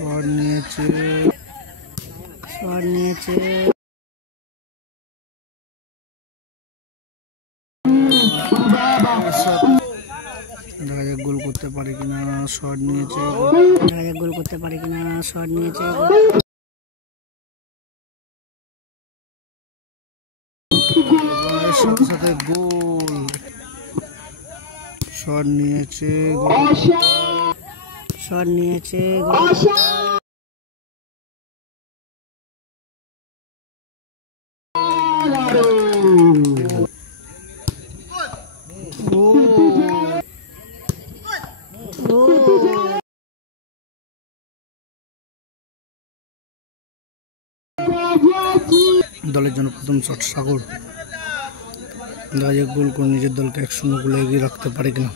Shot নিয়েছে দেখা যাক গোল করতে পারে কিনা। শট নিয়েছে, দেখা যাক গোল করতে পারে কিনা। শট নিয়েছে, সাথে সাথে গোল। শট নিয়েছে, শট নিয়েছে, দলের জন্য প্রথম শট সাগর। দেখা যাক গোল করে নিজের দলকে 1-0 গোলে এগিয়ে রাখতে পারে কিনা।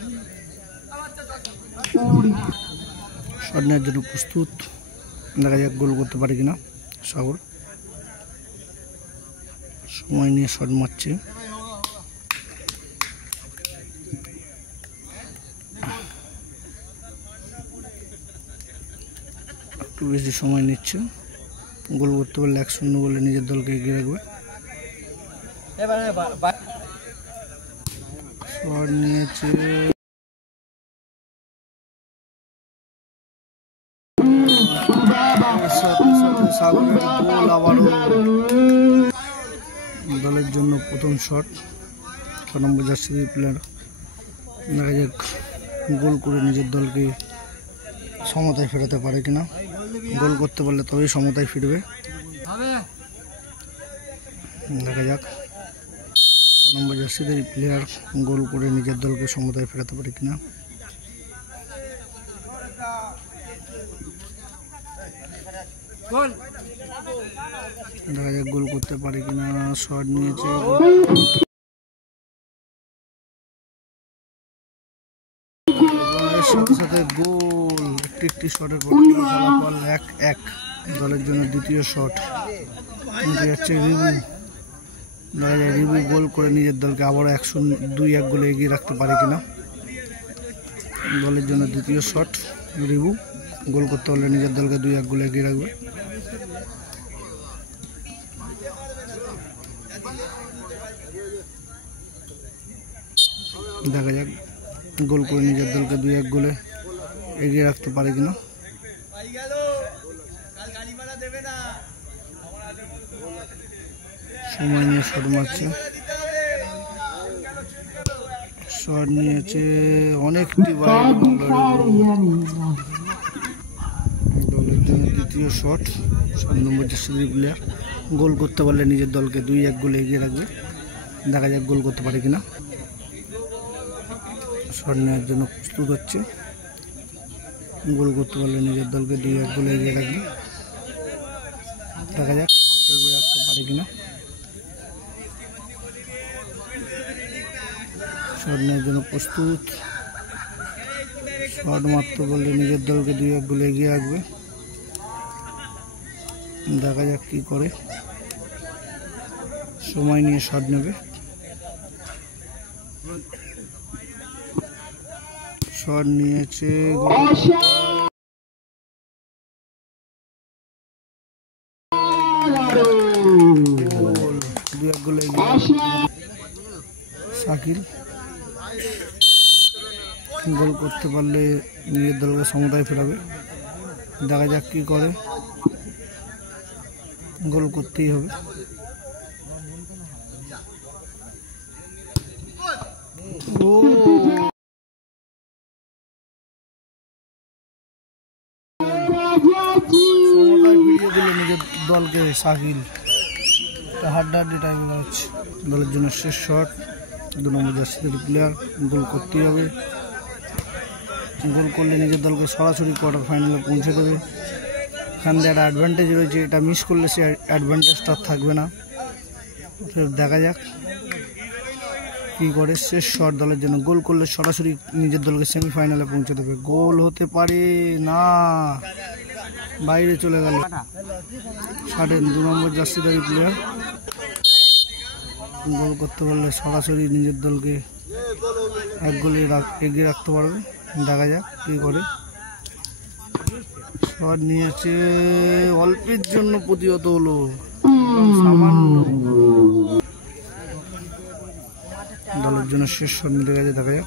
শট নেওয়ার জন্য প্রস্তুত, দেখা যাক গোল করতে পারে কিনা সাগর। সময় নিয়ে শট মারছে, একটু বেশি সময় নিচ্ছে। গোল করতে পারলে 1-0 গোলে নিজের দলকে এগিয়ে রাখবে। শট নিয়েছে, দলের জন্য প্রথম শট। 6 নম্বর জার্সি প্লেয়ার। দেখা যাক গোল করে নিজের দলকে সমতায় ফেরাতে পারে কিনা। গোল করতে পারলে তবেই সমতায় ফিরবে। দেখা যাক 6 নম্বর জার্সিদের প্লেয়ার গোল করে নিজের দলকে সমতায় ফেরাতে পারে কিনা। দেখা যাক গোল করতে পারে কিনা। শট নিয়েছে, সাথে সাথে গোল। একটি শটের পর ফলাফল 1-1। দলের জন্য দ্বিতীয় শট নিতে যাচ্ছে রিবু। দেখা যায় রিবু গোল করে নিজের দলকে আবারও 2-1 গোলে এগিয়ে রাখতে পারে কিনা। দলের জন্য দ্বিতীয় শট রিবু। গোল করতে হলে নিজের দলকে 2-1 গোলে এগিয়ে রাখবে। দেখা যাক গোল করে নিজের দলকে 2-1 গোলে এগিয়ে রাখতে পারে কিনা। সময় নিয়ে শট মারছে, শট নিয়েছে অনেকটি বাইরে। দলের জন্য দ্বিতীয় শট। 7 নম্বর জার্সি প্লেয়ার গোল করতে পারলে নিজের দলকে 2-1 গোলে এগিয়ে রাখবে। দেখা যাক গোল করতে পারে কিনা। শট নেওয়ার জন্য প্রস্তুত হচ্ছে। গোল করতে পারলে নিজের দলকে 2-1 গোলে এগিয়ে রাখবে। দেখা যাক এগিয়ে রাখতে পারে কিনা। শট নেওয়ার জন্য প্রস্তুত। শট মারতে বললে নিজের দলকে 2-1 গোলে এগিয়ে রাখবে। দেখা যাক কি করে। সময় নিয়ে শট নেবে। শট নিয়েছে, শাকিল গোল করতে পারলে নিজের দলকে সমতায় ফেরাবে। দেখা যাক কি করে। গোল করতেই হবে। সমতায় ফিরিয়ে দিল নিজের দলকে শাকিল। হাড্ডাহাড্ডি টাইম হচ্ছে। দলের জন্য শেষ শট। 2 নম্বর জার্সির প্লেয়ার গোল করতেই হবে। গোল করলে নিজের দলকে সরাসরি কোয়ার্টার ফাইনালে পৌঁছে দেবে। এখান থেকে একটা অ্যাডভান্টেজ রয়েছে, এটা মিস করলে সে অ্যাডভান্টেজটা থাকবে না। দেখা যাক কি করে। শেষ শট দলের জন্য। গোল করলে সরাসরি নিজের দলকে সেমিফাইনালে পৌঁছে দেবে। গোল হতে পারে না, বাইরে চলে গেল। 2 নম্বর জার্সিধারী প্লেয়ার গোল করতে পারলে সরাসরি নিজের দলকে 1 গোলে এগিয়ে রাখতে পারবে। দেখা যাক কি করে। শট নিয়েছে, অল্পের জন্য প্রতিহত হলো, সামান্য। দলের জন্য শেষ শট মিলে গেছে, দেখা যাক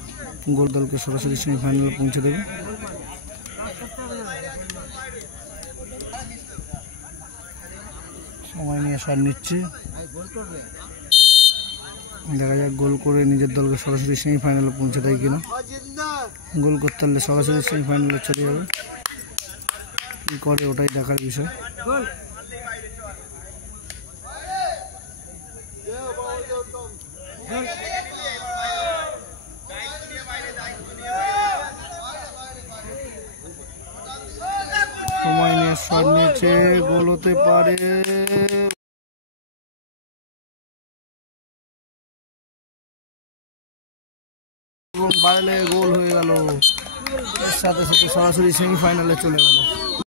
গোল দলকে সরাসরি সেমিফাইনালে পৌঁছে দেবে। সময় নিয়ে শট নিচ্ছে, দেখা যাক গোল করে নিজের দলকে সরাসরি সেমিফাইনালে পৌঁছে দেয় কিনা। গোল করতে পারলে সরাসরি সেমিফাইনালে চলে যাবে, কি করে ওটাই দেখার বিষয়। সময় নিয়ে শট নিয়েছে, গোল হতে পারে, এবং বাইরে গোল হয়ে গেল, এর সাথে সাথে সরাসরি সেমিফাইনালে চলে গেল।